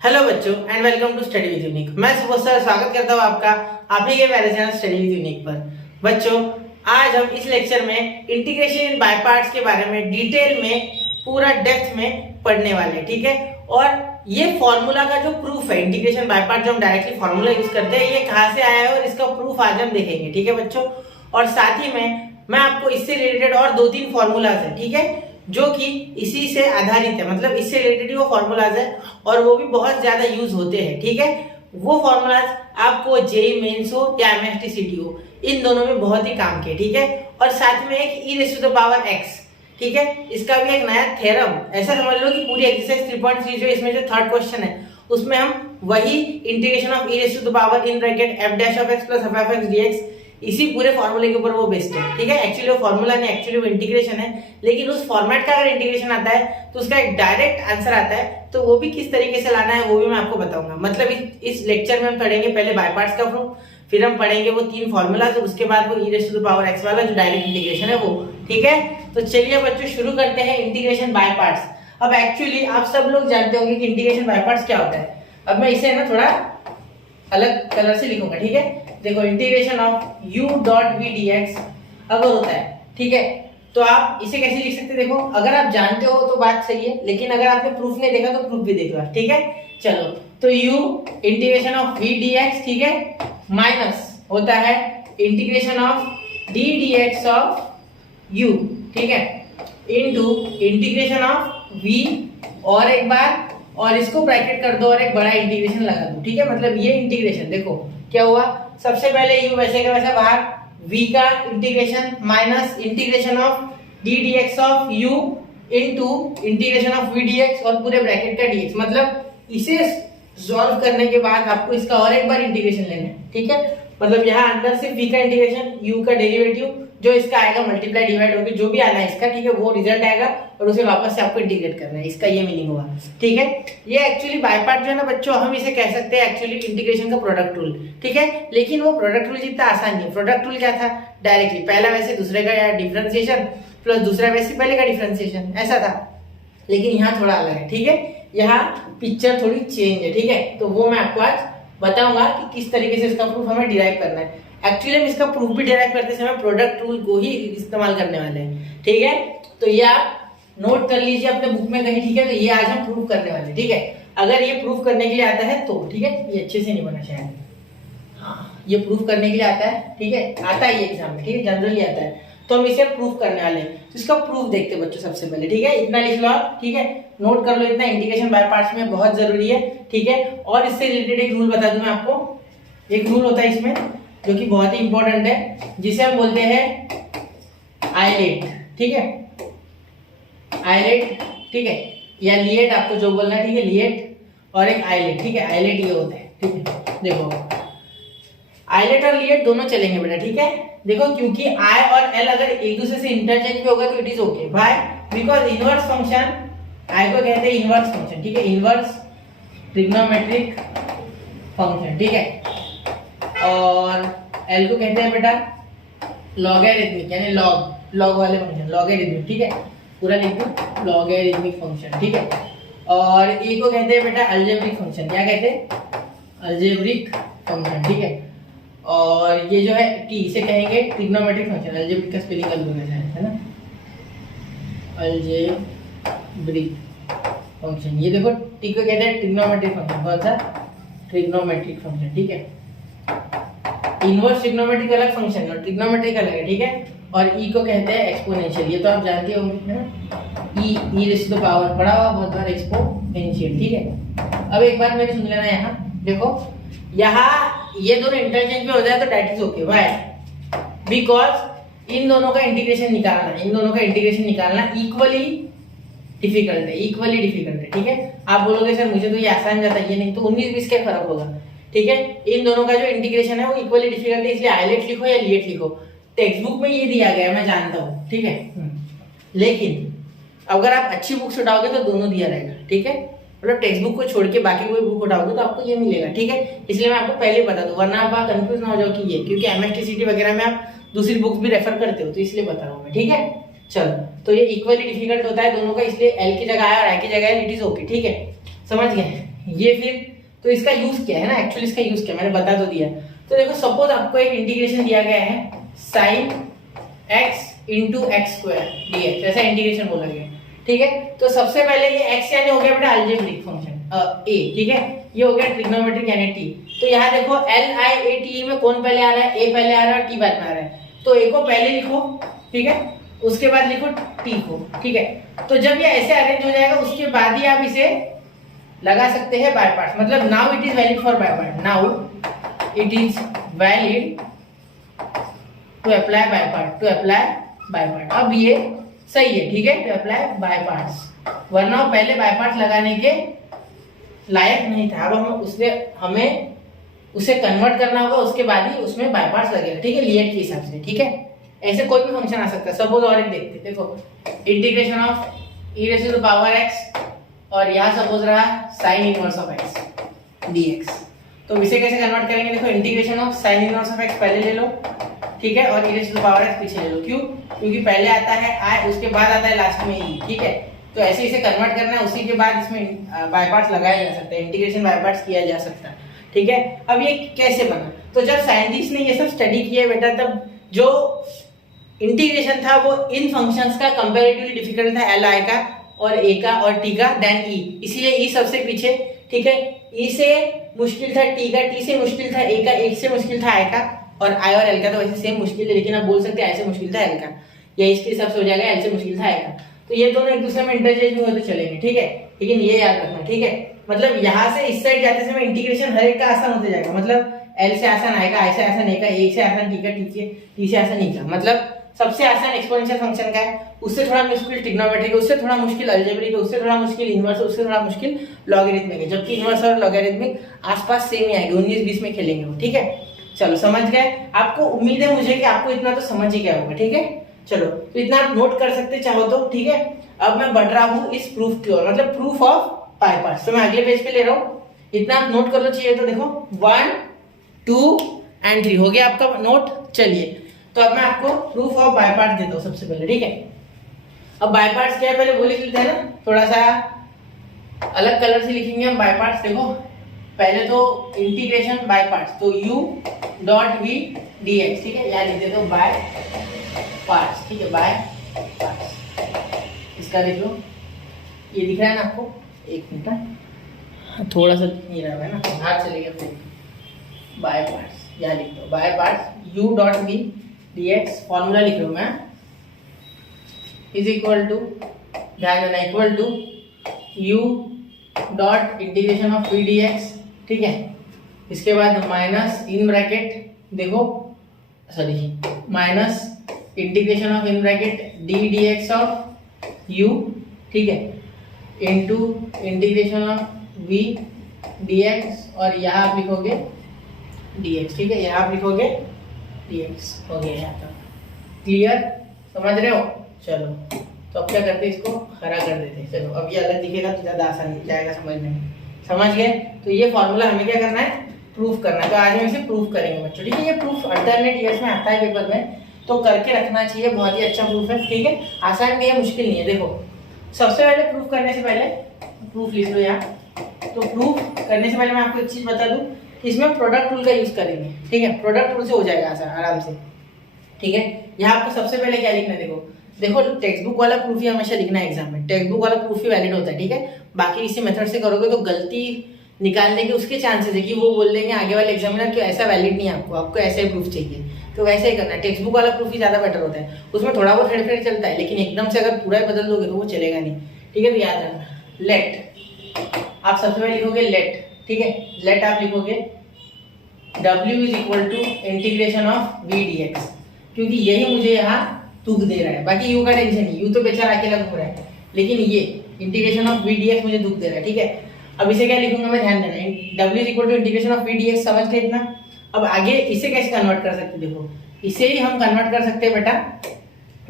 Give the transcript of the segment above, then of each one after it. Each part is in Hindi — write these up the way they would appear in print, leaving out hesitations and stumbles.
हेलो बच्चों and welcome to study with Unique. मैं सुबोध सर स्वागत करता हूँ आपका आप ही के प्यारे चैनल स्टडी विद यूनिक पर। बच्चों आज हम इस लेक्चर में इंटीग्रेशन इन बाय पार्ट्स के बारे में डिटेल में पूरा डेप्थ में पढ़ने वाले हैं, ठीक है। और ये फॉर्मूला का जो प्रूफ है इंटीग्रेशन बाय पार्ट जो हम डायरेक्टली फॉर्मूला यूज करते हैं ये कहाँ से आया है और इसका प्रूफ आज हम देखेंगे, ठीक है बच्चों। और साथ ही में मैं आपको इससे रिलेटेड और 2-3 फॉर्मूलाज है, ठीक है, जो कि इसी से आधारित है, मतलब इससे रिलेटेड वो फॉर्मूलाज है और वो भी बहुत ज्यादा यूज होते हैं, ठीक है। वो फॉर्मूलाज आपको जेईई मेंस हो या एमएसटी सीटी हो, इन दोनों में बहुत ही काम के, ठीक है। और साथ में एक e raise to the power x, ठीक है, इसका भी एक नया थ्योरम, ऐसा समझ लो कि पूरी एक्सरसाइज 3.3 जो इसमें जो थर्ड क्वेश्चन है उसमें हम वही integration of e raise to the power in bracket f dash of x plus f of x dx इसी पूरे फॉर्मूले के ऊपर वो बेस्ड है, ठीक है। एक्चुअली वो फॉर्मूला नहीं, एक्चुअली वो इंटीग्रेशन है, लेकिन उस फॉर्मेट का अगर इंटीग्रेशन आता है तो उसका एक डायरेक्ट आंसर आता है, तो वो भी किस तरीके से लाना है वो भी मैं आपको बताऊंगा। मतलब इस लेक्चर में हम पढ़ेंगे पहले बाय पार्ट्स का प्रूफ, फिर हम पढ़ेंगे वो 3 फॉर्मूलाज और उसके बाद वो e raise to the power x वाला जो डायरेक्ट इंटीग्रेशन है वो, ठीक है। तो चलिए बच्चों शुरू करते हैं इंटीग्रेशन बाय पार्ट्स। अब एक्चुअली आप सब लोग जानते होंगे कि इंटीग्रेशन बाय पार्ट्स क्या होता है। अब मैं इसे ना थोड़ा अलग कलर से लिखूंगा, ठीक है। देखो integration of u dot v dx अगर होता है, ठीक है, तो आप इसे कैसे लिख सकते हैं। देखो अगर आप जानते हो तो बात सही है, लेकिन अगर आपने प्रूफ नहीं देखा तो प्रूफ भी देख लो, ठीक है। चलो तो u integration of v dx, ठीक है, माइनस होता है integration of d dx of u, ठीक है, इनटू इंटीग्रेशन ऑफ v और एक बार और इसको ब्रैकेट कर दो और एक बड़ा इंटीग्रेशन लगा दो, ठीक है। मतलब ये इंटीग्रेशन देखो क्या हुआ, सबसे पहले u वैसे का वैसा बाहर, v का integration minus integration of d dx of u into integration of v dx और पूरे ब्रैकेट का dx। मतलब इसे सॉल्व करने के बाद आपको इसका और एक बार इंटीग्रेशन लेना है, ठीक है। मतलब यहाँ अंदर से v का इंटीग्रेशन, u का डेरिवेटिव जो इसका आएगा मल्टीप्लाई डिवाइड होकर जो भी आना है इसका, ठीक है, वो रिजल्ट आएगा और उसे वापस से आपको इंटीग्रेट करना है, इसका ये मीनिंग हुआ, ठीक है। ये एक्चुअली बाय पार्ट जो है ना बच्चों, हम इसे कह सकते हैं एक्चुअली इंटीग्रेशन का प्रोडक्ट रूल, ठीक है। लेकिन वो प्रोडक्ट रूल जितना आसान नहीं। प्रोडक्ट रूल क्या था, डायरेक्टली पहला वैसे दूसरे का डिफरेंशिएशन प्लस दूसरा वैसे पहले का डिफरेंशिएशन, ऐसा था। लेकिन यहाँ थोड़ा अलग है, ठीक है, यहाँ पिक्चर थोड़ी चेंज है, ठीक है। तो वो मैं आपको आज बताऊंगा कि किस तरीके से इसका प्रूफ हमें डिराइव करना है। एक्चुअली हम इसका प्रूफ भी डिराइव करते समय प्रोडक्ट रूल को ही इस्तेमाल करने वाले हैं, ठीक है। तो ये आप नोट कर लीजिए अपने बुक में कहीं, ठीक है। तो ये आज हम प्रूफ करने वाले हैं, ठीक है। अगर ये प्रूफ करने के लिए आता है तो, ठीक है, ये अच्छे से नहीं बना शायद, हाँ ये प्रूफ करने के लिए आता है, ठीक है, आता है ये एग्जाम में, ठीक है, जनरली आता है। तो हम इसे प्रूफ करने वाले हैं, तो इसका प्रूफ देखते हैं बच्चों सबसे पहले, ठीक है। इतना लिख लो आप, ठीक है, नोट कर लो इतना, इंटीग्रेशन बाय पार्ट्स में बहुत जरूरी है, ठीक है। और इससे रिलेटेड एक रूल बता दूं मैं आपको, एक रूल होता है इसमें जो कि बहुत ही इंपॉर्टेंट है, जिसे हम बोलते हैं आइलेट, ठीक है, आइलेट, ठीक है, या लिएट, आपको जो बोलना है, ठीक है, लिएट और एक आइलेट, ठीक है। आइलेट ये होता है, ठीक है। देखो आइलेट और लिएट दोनों चलेंगे बेटा, ठीक है। देखो क्योंकि आई और एल अगर एक दूसरे से इंटरचेंज भी होगा तो it is okay, why, because inverse function, I को कहते हैं इनवर्स फंक्शन, ठीक है, इनवर्स ट्रिग्नोमेट्रिक फंक्शन, ठीक है, और एल को कहते हैं बेटा लॉगरिथमिक, यानी लॉग वाले फंक्शन, लॉगरिथमिक, ठीक है, पूरा लिख दो लॉगरिथमिक फंक्शन, ठीक है। और ए को कहते हैं बेटा अलजेब्रिक फंक्शन, क्या कहते हैं, अलजेब्रिक फंक्शन, ठीक है। और ये जो है टी, इसे कहेंगे ट्रिग्नोमेट्रिक फंक्शन, अलजेब्रिक का स्पेलिंग अलग है ना, अलजेब्रिक फंक्शन। ये देखो टी को कहते हैं ट्रिग्नोमेट्रिक फंक्शन, कौन सा, ट्रिग्नोमेट्रिक फंक्शन, ठीक है। इनवर्स ट्रिग्नोमेट्रिक अलग फंक्शन है और ट्रिग्नोमेट्रिक अलग है, ठीक है। और ई को कहते हैं एक्सपोनेंशियल, ये तो आप जानते होंगे ना, e raise to the power, पढ़ा हुआ बहुत बार, एक्सपोनेंशियल, ठीक है। अब एक बार मेरे सुन लेना, यहाँ देखो, यहाँ ये दोनों इंटरचेंज में हो जाए तो that is okay, why, because in दोनों का इंटीग्रेशन निकालना, इन दोनों का इंटीग्रेशन निकालना इक्वली डिफिकल्ट है, इक्वली डिफिकल्ट है, ठीक है। आप बोलोगे सर मुझे तो ये आसान जाता है, ये नहीं, तो 19-20 का फर्क होगा, ठीक है। इन दोनों का जो इंटीग्रेशन है वो इक्वली डिफिकल्ट है, इसलिए आइलेट लिखो या लिएट लिखो, टेक्स्ट बुक में ये दिया गया है, मैं जानता हूँ, ठीक है। लेकिन अगर आप अच्छी बुक्स उठाओगे तो दोनों दिया रहेगा, ठीक है। मतलब टेक्स्ट बुक को छोड़ के बाकी कोई बुक उठाओगे तो आपको ये मिलेगा, ठीक है। इसलिए मैं आपको पहले बता दूं, वरना आप कंफ्यूज ना हो जाओ कि ये, क्योंकि एमएसटी सीटी वगैरह में आप दूसरी बुक्स भी रेफर करते हो, तो इसलिए बता रहा हूँ मैं, ठीक है। चलो तो ये इक्वली डिफिकल्ट होता है दोनों का, इसलिए एल की जगह है और आई की जगह है, इट इज ओके, ठीक है। समझ गए? ये फिर तो इसका यूज क्या है ना, एक्चुअली इसका यूज क्या मैंने बता तो दिया। तो देखो सपोज आपको एक इंटीग्रेशन दिया गया है sin x into x square D x, ऐसा इंटीग्रेशन बोला गया, ठीक है। तो सबसे पहले ये x यानी हो गया बेटा अलजेब्रिक फंक्शन a, ठीक है, ये हो गया ट्रिग्नोमेट्रिक यानी t। तो यहाँ देखो एल आई ए टी में कौन पहले आ रहा है, a पहले आ रहा है, t बाद में आ रहा है। तो a को पहले लिखो, ठीक है, उसके बाद लिखो t को, ठीक है। तो जब ये ऐसे अरेंज हो जाएगा उसके बाद ही आप इसे लगा सकते हैं बाय पार्ट्स, मतलब now it is valid for by part, now it is valid to apply by part, to apply by part. अब ये सही है, ठीक है, टू अप्लाई बाय पार्ट्स, वरना पहले बाय पार्ट्स लगाने के लायक नहीं था। अब हमें उसे कन्वर्ट करना होगा, उसके बाद ही उसमें बाय पार्ट्स लगेगा, ठीक है, लिएट के हिसाब से, ठीक है। ऐसे कोई भी फंक्शन आ सकता है। सपोज और एक देखते, देखो integration of e raise to the power x और यहाँ सपोज रहा sine inverse of x dx। तो इसे कैसे कन्वर्ट करेंगे, देखो integration of sine inverse of x पहले ले लो, ठीक है, और e raise to the power x पीछे ले लो। क्यों? क्योंकि पहले आता है i, उसके बाद आता है लास्ट में e, ठीक है। तो ऐसे इसे कन्वर्ट करना है, उसी के बाद इसमें बाय पार्ट्स लगाया जा सकता है, इंटीग्रेशन बाय पार्ट्स किया जा सकता है, ठीक है। अब ये कैसे बना, तो जब साइंटिस्ट ने ये सब स्टडी किया बेटा, तब जो इंटीग्रेशन था वो इन फंक्शंस का कंपैरेटिवली डिफिकल्ट था, एल आई का और ए का और टी का देन ई, इसीलिए ई सबसे पीछे, ठीक है। ई से मुश्किल था टी का, टी से मुश्किल था ए का, ए से मुश्किल था आई का, और आई और एल का तो वैसे सेम मुश्किल है, लेकिन आप बोल सकते हैं आई से मुश्किल था एल का, या इसके हिसाब से हो जाएगा एल से मुश्किल था आई का। तो ये दोनों एक दूसरे में इंटरचेंज में होते चलेंगे, ठीक है, लेकिन ये याद रखना, ठीक है। मतलब यहाँ से इस साइड जाते समय इंटीग्रेशन हर एक का आसान होते जाएगा, मतलब एल से आसान आएगा, आई से आसान ए का, ए से आसान टी का, टी से आसान ई का। मतलब सबसे आसान एक्सपोनेंशियल फंक्शन का है, उससे थोड़ा मुश्किल ट्रिग्नोमेट्रिक है, उससे थोड़ा मुश्किल अलजेब्रिक है, उससे थोड़ा मुश्किल इनवर्स, उससे थोड़ा मुश्किल लॉगरिथमिक है। जबकि इनवर्स और लॉगरिथमिक आसपास सेम ही आएंगे, 19-20 में खेलेंगे वो, ठीक है। चलो समझ गए? आपको उम्मीद है मुझे कि आपको इतना तो समझ ही गया होगा, ठीक है। चलो तो इतना आप नोट कर सकते चाहो तो, ठीक है। अब मैं बढ़ रहा हूँ इस प्रूफ की ओर, मतलब प्रूफ ऑफ बाय पार्ट्स। तो मैं अगले पेज पे ले रहा हूँ, इतना आप नोट कर लो चाहिए तो। देखो 1, 2 एंड 3 हो गया आपका नोट। चलिए तो अब मैं आपको प्रूफ ऑफ बाय पार्ट्स देता हूँ सबसे पहले, ठीक है। अब बाय पार्ट्स क्या है पहले वो लिख लेते हैं ना, थोड़ा सा अलग कलर से लिखेंगे हम बाय पार्ट्स। देखो पहले तो इंटीग्रेशन बाय पार्ट्स, तो u डॉट v dx, ठीक है, यहाँ लिख देते हो बाय पार्ट्स, ठीक है, बाय पार्ट्स। इसका देख लो, ये दिख रहा है ना आपको, एक मिनट, थोड़ा सा नहीं रहा है ना, हाथ चलेगा फिर। बाय पार्ट्स यहाँ लिख दो, by parts u dot v dx, formula लिख लो मैं, इज इक्वल टू, ध्यान देना, equal to u dot integration of v dx, ठीक है। इसके बाद माइनस इन ब्रैकेट, देखो sorry, minus integration of in bracket d dx of u, ठीक है, into integration of v dx, और यहाँ आप लिखोगे dx, ठीक है, यहाँ आप लिखोगे dx, हो गया यहाँ तक। क्लियर? समझ रहे हो? चलो तो अब क्या करते हैं, इसको हरा कर देते हैं। चलो अब ये अलग दिखेगा तो ज़्यादा आसान हो जाएगा समझने में, समझ गए? तो ये फॉर्मूला हमें क्या करना है, प्रूफ करना है। तो आज हम इसे प्रूफ करेंगे बच्चों, ठीक है। ये प्रूफ अल्टरनेट ईयर्स में आता है पेपर में, तो करके रखना चाहिए, बहुत ही अच्छा प्रूफ है, ठीक है। आसान भी है, मुश्किल नहीं है। देखो सबसे पहले प्रूफ करने से पहले, प्रूफ लिख लो यहाँ। तो प्रूफ करने से पहले मैं आपको एक चीज़ बता दूँ, इसमें प्रोडक्ट रूल का यूज़ करेंगे, ठीक है। प्रोडक्ट रूल से हो जाएगा आराम से, ठीक है। यहाँ आपको सबसे पहले क्या लिखना है, देखो टेक्स्ट बुक वाला प्रूफ ही हमेशा लिखना है एग्जाम में, टेक्स्ट बुक वाला प्रूफ ही वैलिड होता है, ठीक है। बाकी इसी मेथड से करोगे तो गलती निकालने के उसके चांसेस है कि वो बोल देंगे आगे वाले एग्जामिनर कि ऐसा वैलिड नहीं है, आपको ऐसा ही प्रूफ चाहिए, तो वैसे ही करना है। टेक्स्ट बुक वाला प्रूफ ही ज़्यादा बेटर होता है, उसमें थोड़ा बहुत हेरफेर चलता है, लेकिन एकदम से अगर पूरा ही बदल दोगे तो वो चलेगा नहीं, ठीक है। तो याद रखना, लेट आप सबसे पहले लिखोगे लेट, ठीक है। लेट आप लिखोगे w is equal to integration of v dx, क्योंकि यही मुझे यहाँ तुक दे रहा है, बाकी u का टेंशन नहीं, u तो बेचारा अकेला घूम रहा है, लेकिन ये इंटीग्रेशन ऑफ v dx मुझे दुख दे रहा है, ठीक है। अब इसे क्या लिखूंगा मैं, ध्यान देना, w is equal to integration of v dx, समझ गए इतना। अब आगे इसे कैसे कन्वर्ट कर सकते, देखो इसे ही हम कन्वर्ट कर सकते हैं बेटा,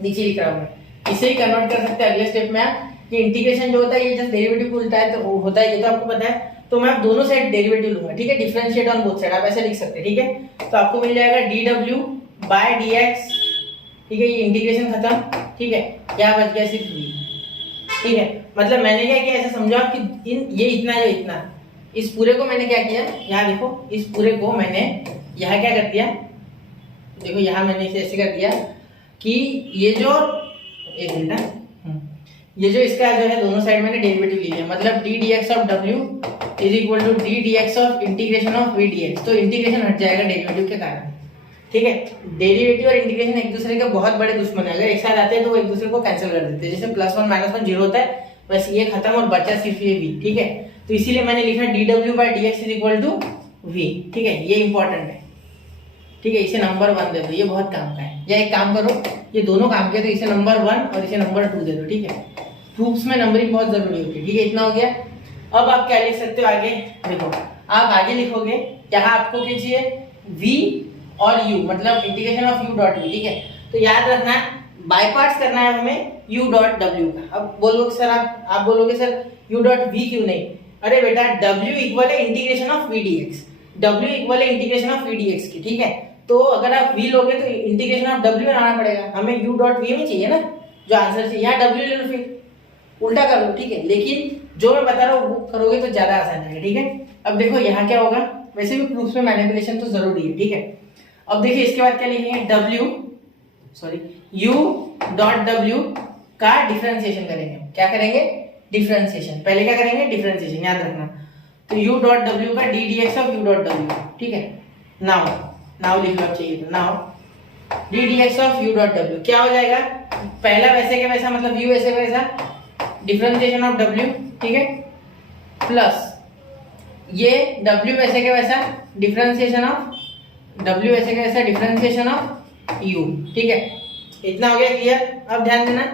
नीचे लिख रहा हूँ मैं, इसे ही कन्वर्ट कर सकते हैं अगले स्टेप में आप। कि इंटीग्रेशन जो होता है ये जस्ट डेरिवेटिव बोलता है, तो होता है ये तो आपको पता है, तो मैं आप दोनों साइड डेरिवेटिव लूंगा, ठीक है। डिफरेंशिएट ऑन बोथ साइड, आप ऐसे लिख सकते हैं, ठीक है। तो आपको मिल जाएगा dw बाय dx, ठीक है, ये इंटीग्रेशन खत्म, ठीक है। क्या बच गया, सिर्फ v, ठीक है, मतलब मैंने क्या किया, ऐसा समझो आप कि ये इतना जो इतना, इस पूरे को मैंने क्या किया, यहाँ देखो इस पूरे को मैंने यहाँ क्या कर दिया, देखो यहाँ मैंने इसे ऐसे कर दिया कि ये जो एक मिनट, ये जो इसका जो है दोनों साइड मैंने डेरिवेटिव ले लिया, मतलब डी डी एक्स ऑफ डब्ल्यू is equal to d d x of integration of v d x. तो इंटीग्रेशन हट जाएगा डेरिवेटिव के कारण, ठीक है। डेरिवेटिव और इंटीग्रेशन एक दूसरे के बहुत बड़े दुश्मन है, अगर एक साथ आते हैं तो वो एक दूसरे को कैंसिल कर देते हैं। जैसे plus one minus one zero होता है, बस ये खत्म और बचा सिर्फ ये v, ठीक है। तो इसीलिए मैंने लिखा डी डब्ल्यू by d x is equal to v, ठीक है। ये इंपॉर्टेंट है, ठीक है। इसे नंबर 1 दे दो, ये बहुत काम का है। या एक काम करो, ये दोनों काम के, तो इसे नंबर 1 और इसे नंबर 2 दे दो, ठीक है। प्रूफ्स में नंबरिंग बहुत जरूरी होती है, ठीक है। इतना हो गया। अब आप क्या लिख सकते हो आगे, देखो आप आगे लिखोगे, यहाँ आपको क्या चाहिए, v और u, मतलब integration of u dot v, ठीक है। तो याद रखना बाय पार्ट्स करना है हमें u डॉट w का। अब बोलोगे सर, आप बोलोगे सर u डॉट v क्यों नहीं, अरे बेटा w इक्वल है integration of v dx, w equal है इंटीग्रेशन ऑफ v dx की, ठीक है। तो अगर आप v लोगे तो इंटीग्रेशन ऑफ w लाना पड़ेगा, हमें u डॉट v में चाहिए ना जो आंसर चाहिए, यहाँ w ले लो, फिर उल्टा कर लो, ठीक है। लेकिन जो मैं बता रहा हूँ वो करोगे तो ज्यादा आसान है, ठीक है। अब देखो यहाँ क्या होगा, वैसे भी प्रूफ्स में मैनिपुलेशन तो जरूरी है, ठीक है। अब देखिए इसके बाद क्या लिखेंगे, u डॉट w का डिफरेंशिएशन करेंगे। क्या करेंगे, डिफरेंशिएशन। पहले क्या करेंगे, डिफरेंशिएशन, याद रखना। तो u डॉट w का D d x of u dot w, ठीक है। नाउ लिख लो, चाहिए तो now D d x of u dot w क्या हो जाएगा, पहला वैसे का वैसा, मतलब u वैसे का वैसा, डिफरेंशिएशन ऑफ w, ठीक है, प्लस ये w वैसे का वैसा, डिफरेंशिएशन ऑफ w वैसे का वैसा, डिफरेंशिएशन ऑफ u, ठीक है। इतना हो गया क्लियर। अब ध्यान देना,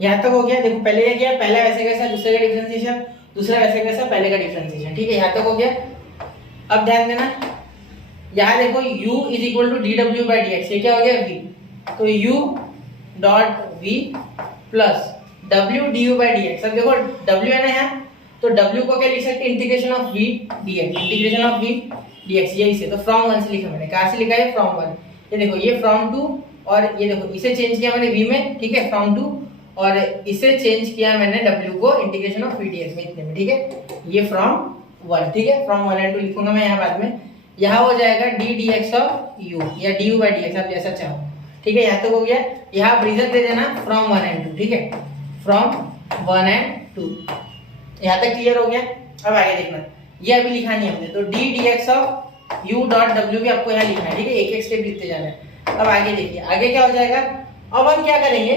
यहाँ तक हो गया। देखो पहले क्या किया, पहला वैसे का वैसा, दूसरे का डिफरेंशिएशन, दूसरा वैसे का वैसा, पहले का डिफरेंशिएशन, ठीक है। यहाँ तक हो गया। अब ध्यान देना, यहाँ देखो u is equal to d डब्ल्यू बाई डी एक्स, ये क्या हो गया v, तो u dot v plus w d u by d x. अब देखो w है ना यहाँ, तो w को क्या लिख सकते हैं, integration of v dx, integration of v dx, यही से। तो फ्रॉम 1 से लिखा मैंने, कहाँ से लिखा है, फ्रॉम 1। ये देखो ये फ्रॉम 2, और ये देखो इसे चेंज किया मैंने v में, ठीक है, फ्रॉम 2, और इसे चेंज किया मैंने w को इंटीग्रेशन ऑफ v dx में, इतने में, ठीक है। ये फ्रॉम 1, ठीक है, फ्रॉम 1 एंड 2 लिखूंगा मैं यहाँ बाद में। यहाँ हो जाएगा D d x of u या D u by d x, आप जैसा चाहो, ठीक है। यहाँ तक हो गया। यहाँ आप रीजन दे देना फ्रॉम 1 एंड 2, ठीक है, फ्रॉम 1 एंड 2। यहाँ तक क्लियर हो गया। अब आगे देखना, ये अभी लिखा नहीं हमने, तो D d x of u dot w भी आपको यहाँ लिखना है, ठीक है, एक एक स्टेप लिखते जाना है। अब आगे देखिए, आगे क्या हो जाएगा, अब हम क्या करेंगे,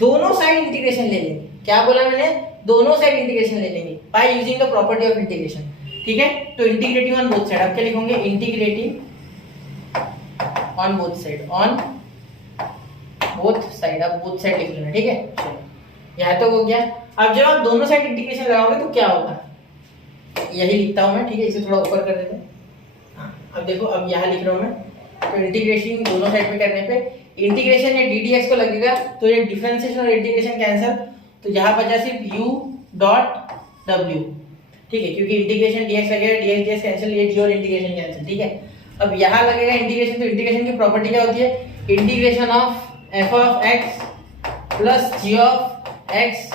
दोनों साइड इंटीग्रेशन ले लेंगे। क्या बोला मैंने, दोनों साइड इंटीग्रेशन ले लेंगे by using the property of integration, ठीक है। तो इंटीग्रेटिंग ऑन बोथ साइड, अब क्या लिखोगे, integrating on both side, on both side, अब बोथ साइड लिख लेना, ठीक है। यहाँ तक हो गया। अब जब आप दोनों साइड इंटीग्रेशन लगाओगे तो क्या होगा, यही लिखता हूं मैं, ठीक है, इसे थोड़ा ऊपर कर देते हैं। हाँ, अब देखो, अब यहाँ लिख रहा हूं मैं, तो इंटीग्रेशन दोनों साइड पे करने पे इंटीग्रेशन या डी डी एक्स को लगेगा, तो ये डिफरेंशिएशन और इंटीग्रेशन कैंसिल, तो यहाँ बचा सिर्फ u डॉट w, ठीक है, क्योंकि इंटीग्रेशन डी एक्स लगेगा, डी एक्स कैंसिल, ये डी और इंटीग्रेशन कैंसिल, ठीक है। अब यहाँ लगेगा इंटीग्रेशन, तो इंटीग्रेशन की प्रॉपर्टी क्या होती है, integration of f of x plus g of x,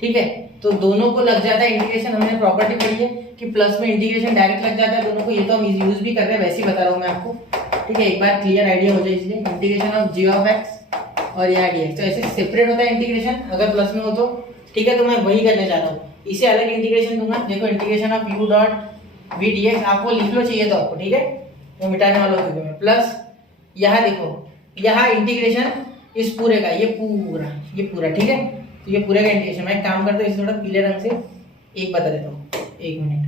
ठीक है। तो दोनों को लग जाता है इंटीग्रेशन, हमने प्रॉपर्टी पढ़ी है कि प्लस में इंटीग्रेशन डायरेक्ट लग जाता है दोनों को, ये तो हम यूज भी कर रहे हैं, वैसे ही बता रहा हूँ मैं आपको, ठीक है। एक बार क्लियर आइडिया हो जाए, इसलिए integration of g of x और यहाँ dx, तो ऐसे सेपरेट होता है इंटीग्रेशन अगर प्लस में हो तो, ठीक है। तो मैं वही करने जा रहा हूँ, इसे अलग इंटीग्रेशन दूंगा। देखो integration of u dot v dx आपको लिख लो, चाहिए तो आपको, ठीक है, वो मिटाने वाला क्योंकि मैं, प्लस यहाँ देखो, यहाँ इंटीग्रेशन इस पूरे का, ये पूरा, ठीक है। तो ये पूरे का इंटीग्रेशन, मैं काम करता हूँ, इसे थोड़ा पीले रंग से एक बता देता हूँ, एक मिनट,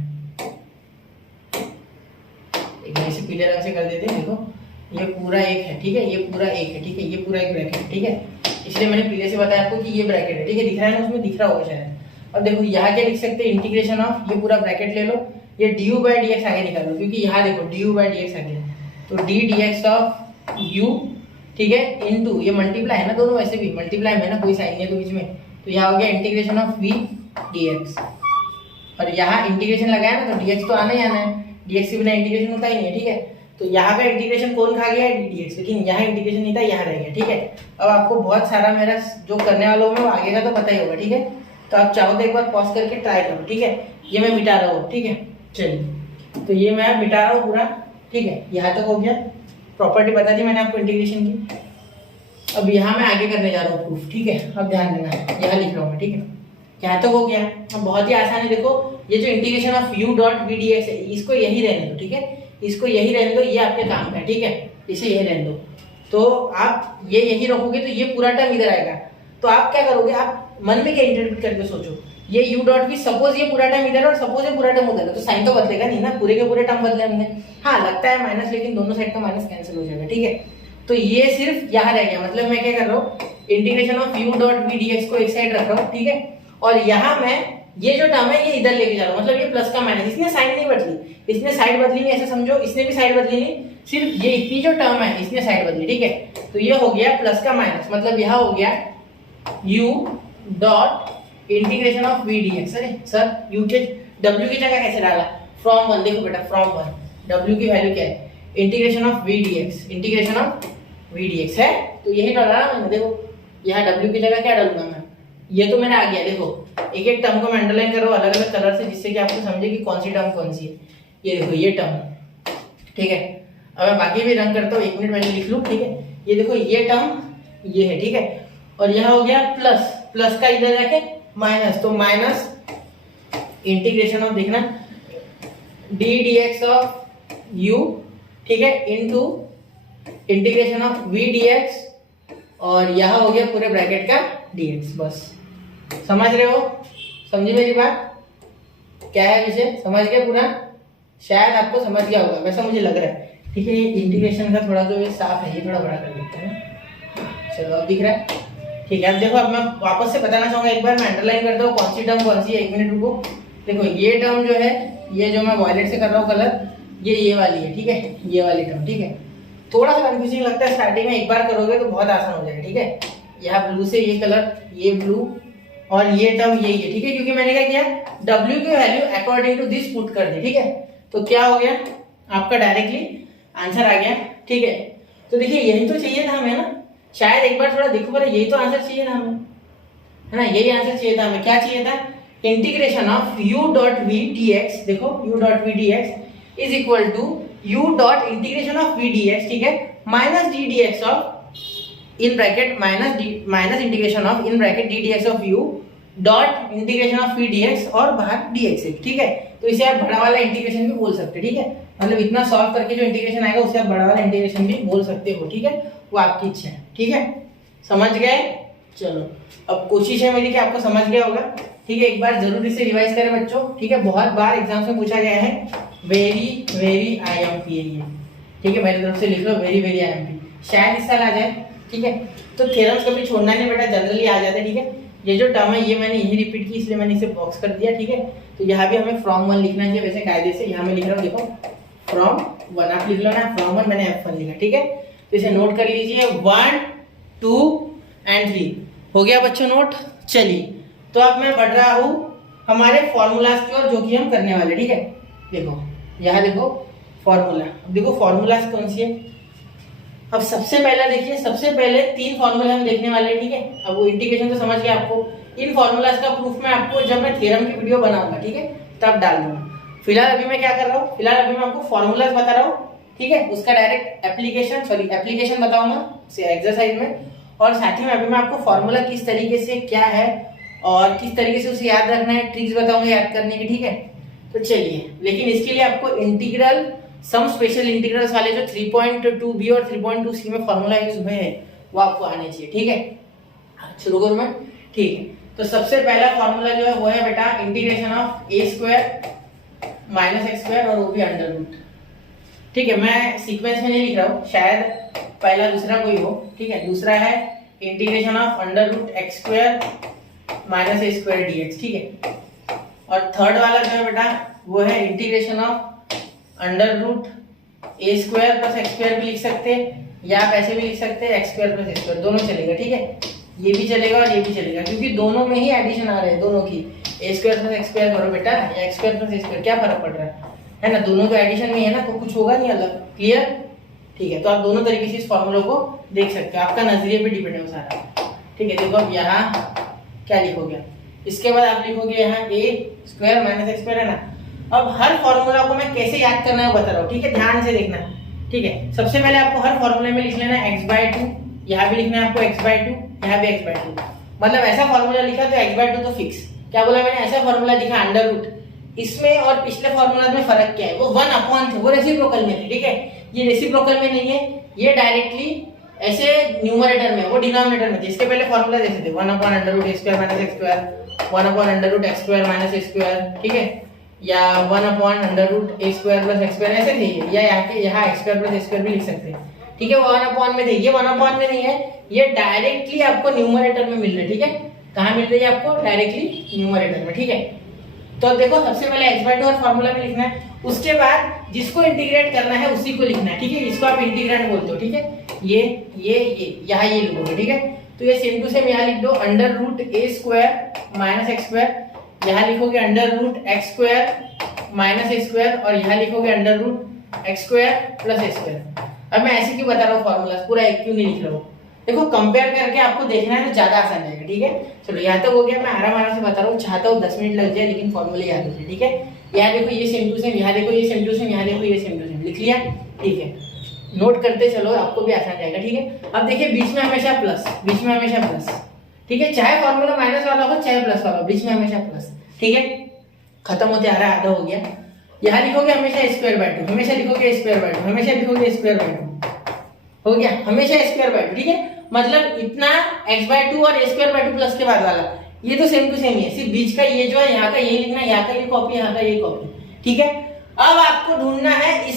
इसे पीले रंग से कर देते हैं। देखो ये पूरा एक है, ठीक है, ये पूरा एक है, ठीक है, ये पूरा एक ब्रैकेट है, ठीक है। इसलिए मैंने पीले से बताया आपको कि ये ब्रैकेट है, ठीक है, दिख रहा है ना, उसमें दिख रहा होगा शायद। अब देखो यहाँ क्या लिख सकते हैं, इंटीग्रेशन ऑफ, ये पूरा ब्रैकेट ले लो, ये D u by d x आगे निकालो, क्योंकि यहाँ देखो D u by d x आगे, तो D d x of u, ठीक है, इनटू, ये मल्टीप्लाई है ना दोनों, वैसे भी मल्टीप्लाई में ना, कोई साइन नहीं है तो बीच में, तो यहाँ हो गया इंटीग्रेशन ऑफ v dx, और यहाँ इंटीग्रेशन लगाया ना, तो dx तो आना ही आना है, dx के बिना इंटीग्रेशन होता ही नहीं है, ठीक है। तो यहाँ पे इंटीग्रेशन कौन खा गया है, डी डी एक्स, लेकिन यहाँ इंटीग्रेशन नहीं था, यहाँ रह गया। ठीक है, अब आपको बहुत सारा मेरा जो करने वाला हूँ मैं वो आगे का तो पता ही होगा। ठीक है, तो आप चाहो तो एक बार पॉज करके ट्राई करो। ठीक है, ये मैं मिटा रहा हूँ। ठीक है, चलिए, तो ये मैं मिटा रहा हूँ पूरा। ठीक है, यहाँ तक हो गया, प्रॉपर्टी बता दी मैंने आपको इंटीग्रेशन की। अब यहाँ मैं आगे करने जा रहा हूँ प्रूफ। ठीक है, अब ध्यान देना है, यहाँ लिख रहा हूँ मैं। ठीक है, यहाँ तक हो गया। अब बहुत ही आसान है, देखो ये जो integration of u dot v d x है, इसको यही रहने दो। ठीक है, इसको यही रहने दो, ये आपके काम का है। ठीक है, इसे यही रहने दो। तो आप ये यही रखोगे तो ये पूरा टर्म इधर आएगा। तो आप क्या करोगे, आप मन में क्या इंटरप्रेट करके सोचो, ये u डॉट वी, सपोज ये पूरा टर्म इधर है और सपोज ये पूरा टर्म उधर है, तो साइन तो बदलेगा नहीं ना, पूरे के पूरे टर्म बदले हमने। हाँ लगता है माइनस, लेकिन दोनों साइड का माइनस कैंसिल हो जाएगा। ठीक है, तो ये सिर्फ यहाँ रह गया, मतलब मैं क्या कर रहा हूँ, integration of u dot v d x को एक साइड रख रहा हूँ। ठीक है, और यहाँ मैं ये जो टर्म है ये इधर लेके जा रहा हूँ, मतलब ये प्लस का माइनस, इसने साइड नहीं बदली, इसने साइड बदली नहीं, ऐसे समझो, इसने भी साइड बदली नहीं, सिर्फ ये इतनी जो टर्म है इसने साइड बदली। ठीक है, तो ये हो गया प्लस का माइनस, मतलब यहाँ हो गया u dot integration of v d x. अरे सर u के w की जगह कैसे डाला, फ्रॉम वन, देखो बेटा फ्रॉम वन, w की वैल्यू क्या है, integration of v d x, integration of v d x है, तो यही डाला ना मैंने। देखो यहाँ w की जगह क्या डालूंगा मैं, ये तो मेरा आ गया। देखो एक एक टर्म को मैं अंडरलाइन कर रहा हूँ अलग अलग कलर से, जिससे कि आपको समझे कि कौन सी टर्म कौन सी है। ये देखो ये टर्म। ठीक है, अब मैं बाकी भी रन करता हूँ, 1 मिनट पहले लिख लूँ। ठीक है, ये देखो ये टर्म ये है। ठीक है, और यहाँ हो गया प्लस, प्लस का इधर जाके माइनस, तो माइनस इंटीग्रेशन ऑफ, देखना d d x of u, ठीक है, into integration of v d x, और यहाँ हो गया पूरे ब्रैकेट का dx। बस समझ रहे हो, समझी मेरी बात, क्या है विषय, समझ गए पूरा, शायद आपको समझ गया होगा, वैसा मुझे लग रहा है। ठीक है, ये इंटीग्रेशन का थोड़ा जो ये साफ है, ये थोड़ा बड़ा कर देते हैं। चलो अब दिख रहा है। ठीक है, अब देखो, अब मैं वापस से बताना चाहूंगा, एक बार मैं अंडरलाइन करता हूँ कौन सी टर्म कौन सी है। 1 मिनट रुको। देखो ये टर्म जो है, ये जो मैं वॉयलेट से कर रहा हूँ कलर, ये वाली है। ठीक है, ये वाली टर्म। ठीक है, थोड़ा सा कंफ्यूजिंग लगता है स्टार्टिंग में, एक बार करोगे तो बहुत आसान हो जाएगा। ठीक है, यहाँ ब्लू से ये कलर, ये ब्लू, और ये टर्म यही है। ठीक है, क्योंकि मैंने क्या किया, W की value according to this put कर दी। ठीक है, तो क्या हो गया, आपका डायरेक्टली आंसर आ गया। ठीक है, तो देखिए यही तो चाहिए था हमें ना, शायद एक बार थोड़ा देखो पर यही तो आंसर चाहिए था हमें, है ना, यही आंसर चाहिए था हमें। क्या चाहिए था, integration of u dot v d x, देखो u dot v d x is equal to u dot integration of v d x, ठीक है, minus d d x of in bracket minus integration of in bracket d d x of u dot integration of v d x और बाहर डी एक्स। ठीक है, तो इसे आप बड़ा वाला इंटीग्रेशन भी बोल सकते हैं। ठीक है, मतलब इतना सॉल्व करके जो इंटीग्रेशन आएगा उसे आप बड़ा वाला इंटीग्रेशन भी बोल सकते हो। ठीक है, वो आपकी इच्छा है। ठीक है, समझ गए। चलो अब कोशिश है मेरी कि आपको समझ गया होगा। ठीक है, एक बार जरूर इसे रिवाइज करें बच्चों। ठीक है, बहुत बार एग्जाम्स में पूछा गया है, very very I M P. ठीक है, मेरी तरफ से लिख लो very very I M P, शायद इस साल आ जाए। ठीक है, तो थ्योरम्स कभी छोड़ना नहीं बेटा, जनरली आ जाते हैं। ठीक है, ये जो टर्म है ये मैंने यही रिपीट की, इसलिए मैंने इसे बॉक्स कर दिया। ठीक है, तो यहाँ भी हमें फ्रॉम वन लिखना चाहिए वैसे कायदे से। यहाँ मैं लिख रहा हूँ, देखो फ्रॉम वन, आप लिख लो ना फ्रॉम वन, मैंने F1 लिखा। ठीक है, तो इसे नोट कर लीजिए, 1 2 and 3 हो गया बच्चों नोट। चलिए, तो अब मैं बढ़ रहा हूँ हमारे फॉर्मूलाज की ओर, जो कि हम करने वाले। ठीक है, देखो यहाँ देखो फॉर्मूला, देखो फॉर्मूलाज कौन सी है। अब सबसे पहला देखिए, सबसे पहले 3 फॉर्मूले हम देखने वाले हैं। ठीक है, अब वो इंटीग्रेशन तो समझ गए आपको, इन फॉर्मूलाज का प्रूफ मैं आपको जब मैं थ्योरम की वीडियो बनाऊंगा, ठीक है, तब डाल दूंगा। फिलहाल अभी मैं क्या कर रहा हूँ, फिलहाल अभी मैं आपको फॉर्मूलाज बता रहा हूँ। ठीक है, उसका डायरेक्ट एप्लीकेशन बताऊंगा एक्सरसाइज में, और साथ ही में अभी मैं आपको फॉर्मूला किस तरीके से क्या है और किस तरीके से उसे याद रखना है, ट्रिक्स बताऊंगा याद करने की। ठीक है, तो चलिए, लेकिन इसके लिए आपको इंटीग्रल सम स्पेशल इंटीग्रल्स वाले जो 3.2b और 3.2c में फॉर्मूला यूज हुए हैं वो आपको आने चाहिए। ठीक है, शुरू करूं मैं। ठीक है, तो सबसे पहला फॉर्मूला जो है वो है बेटा integration of a square minus x square और वो भी अंडर रूट। ठीक है, मैं सीक्वेंस में नहीं लिख रहा हूँ, शायद पहला दूसरा कोई हो। ठीक है, दूसरा है integration of under root x square minus a square dx। ठीक है, और थर्ड वाला जो है बेटा वो है integration of under root a square plus x square भी लिख सकते हैं, या आप ऐसे भी लिख सकते हैं x square plus a square, दोनों चलेगा। ठीक है, ये भी चलेगा और ये भी चलेगा, क्योंकि दोनों में ही एडिशन आ रहे हैं, दोनों की। a square plus x square करो बेटा, या x square plus a square, क्या फर्क पड़ रहा है, है ना, दोनों तो एडिशन में है ना, तो कुछ होगा नहीं अलग। क्लियर? ठीक है, तो आप दोनों तरीके से इस फॉर्मूला को देख सकते हो, आपका नजरिए पे डिपेंड है वो सारा। ठीक है, देखो अब यहाँ क्या लिखोगे, इसके बाद आप लिखोगे यहाँ ए स्क्वायर माइनस एक्स स्क्वायर, है ना। अब हर फॉर्मूला को मैं कैसे याद करना है बता रहा हूँ, ठीक है, ध्यान से देखना। ठीक है, सबसे पहले आपको हर फॉर्मूले में लिख लेना है x/2, यहाँ भी लिखना है आपको x/2, यहाँ भी x/2। मतलब ऐसा फॉर्मूला लिखा तो x/2 तो फिक्स। क्या बोला मैंने, ऐसा फॉर्मूला लिखा अंडर रूट। इसमें और पिछले फॉर्मूला में फर्क क्या है, वो 1/, थे वो रेसिप्रोकल में थे। ठीक है, ये रेसिप्रोकल में नहीं है, ये डायरेक्टली ऐसे न्यूमरेटर में, वो डिनोमिनेटर में थे। इसके पहले फॉर्मूला जैसे थे 1/√a² minus x square, 1/√x² minus x square, ठीक है, या 1/√a² प्लस x स्क्वायर, ऐसे थे। या यहाँ x² प्लस x स्क्वायर भी लिख सकते हैं। ठीक है, वो 1/, में थे, ये 1/, में नहीं है, ये डायरेक्टली आपको न्यूमरेटर में मिल रहा है। ठीक है, कहाँ मिल रही है आपको, डायरेक्टली न्यूमरेटर में। ठीक है, तो देखो सबसे पहले x/2 और फॉर्मूला में लिखना है, उसके बाद जिसको इंटीग्रेट करना है उसी को लिखना है। ठीक है, इसको आप इंटीग्रेंड बोलते हो। ठीक है, ये यहाँ ये लिखोगे। ठीक है, तो ये सेम टू सेम यहाँ लिख दो, अंडर√a² माइनस x स्क्वायर, यहाँ लिखोगे अंडर√x² माइनस x स्क्वायर, और यहाँ लिखोगे अंडर√x² प्लस x स्क्वायर। अब मैं ऐसे क्यों बता रहा हूँ फॉर्मूला, पूरा एक क्यों नहीं लिख रहा हूँ, देखो कंपेयर करके आपको देखना है तो ज्यादा आसान रहेगा। ठीक है, चलो यहाँ तक हो गया, मैं आराम से बता रहा हूँ, चाहता हूँ 10 मिनट लग जाए लेकिन फॉर्मूले याद हो जाए। ठीक है, यहाँ देखो ये सेम टू सेम, यहाँ देखो ये सेम टू सेम, यहाँ देखो ये सेम टू सेम, लिख लिया। ठीक है, नोट करते चलो, आपको भी आसान जाएगा। ठीक है, अब देखिए बीच में हमेशा प्लस, बीच में हमेशा प्लस। ठीक है, चाहे फॉर्मूला माइनस वाला हो चाहे प्लस वाला हो, बीच में हमेशा प्लस। ठीक है, खत्म होते आ रहा है, आधा हो गया। यहाँ लिखोगे हमेशा a²/2, हमेशा लिखोगे a²/2, हमेशा लिखोगे a²/2, हो गया, हमेशा a²/2। ठीक है, मतलब इतना x/2 और a²/2 प्लस के बाद वाला ये तो सेम टू सेम ही है, सिर्फ बीच का ये जो है यहाँ का ये लिखना है, यहाँ का ये कॉपी, यहाँ का ये कॉपी। ठीक है, अब आपको ढूंढना है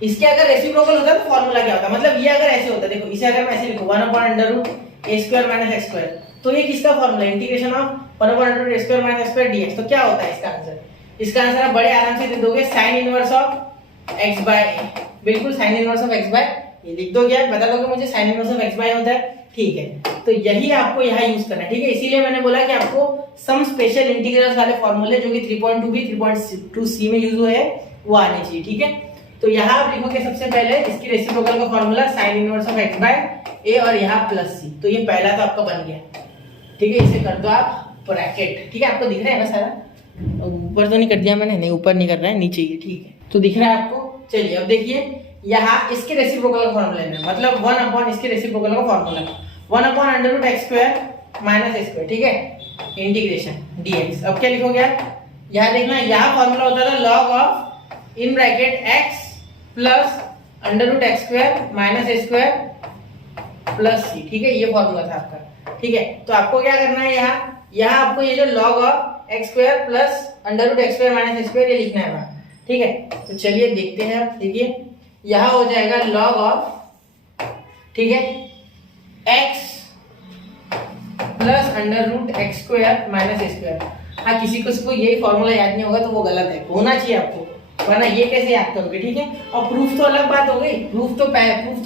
इसके अगर रेसिप्रोकल होता तो फॉर्मूला क्या होता, मतलब ये अगर ऐसे होता, देखो इसे अगर मैं ऐसे लिखूं 1/√a² माइनस x स्क्वायर, तो ये किसका formula, integration of 1/√a² minus x square dx। तो क्या होता है इसका आंसर, इसका आंसर आप बड़े आराम से दे दोगे, साइन इनवर्स ऑफ x/a, बिल्कुल साइन इनवर्स ऑफ x/a, ये लिख दोगे, आप बता दोगे मुझे साइन इनवर्स ऑफ x/a होता है। ठीक है, तो यही आपको यहाँ यूज करना है। ठीक है, इसीलिए मैंने बोला कि आपको सम स्पेशल इंटीग्रल्स वाले फॉर्मूले जो कि 3.2b 3.2c में यूज हुए हैं वो आने चाहिए। ठीक है, तो यहाँ आप लिखोगे सबसे पहले इसकी रेसिप्रोकल का formula sine inverse of x/a और यहाँ प्लस c, तो ये पहला तो आपका बन गया। ठीक है, इसे कर दो आप ब्रैकेट। ठीक है, आपको दिख रहा है ना सारा, ऊपर तो नहीं कर दिया मैंने, नहीं ऊपर नहीं कर रहा है, नीचे ही। ठीक है, तो दिख रहा है आपको। चलिए अब देखिए, यहाँ इसके रेसिप्रोकल का फॉर्मूला लेना है, मतलब 1/, इसके रेसिप्रोकल का formula 1/√x² minus x square. ठीक है, इंटीग्रेशन dx। अब क्या लिखोगे आप, यहाँ देखना, यहाँ फॉर्मूला होता था log of in bracket x plus √x² minus x square plus c। ठीक है, ये फॉर्मूला था आपका। ठीक है, तो आपको क्या करना है, यहाँ आपको ये जो log of x² plus √x² minus x square ये लिखना है वहाँ। ठीक है, तो चलिए देखते हैं। देखिए यहाँ हो जाएगा log ऑफ, ठीक है, x plus √x² minus x square. हाँ, किसी को यही फॉर्मूला याद नहीं होगा तो वो गलत है, होना चाहिए आपको, वरना ये कैसे याद करोगे। ठीक है, और प्रूफ तो अलग बात हो गई, प्रूफ तो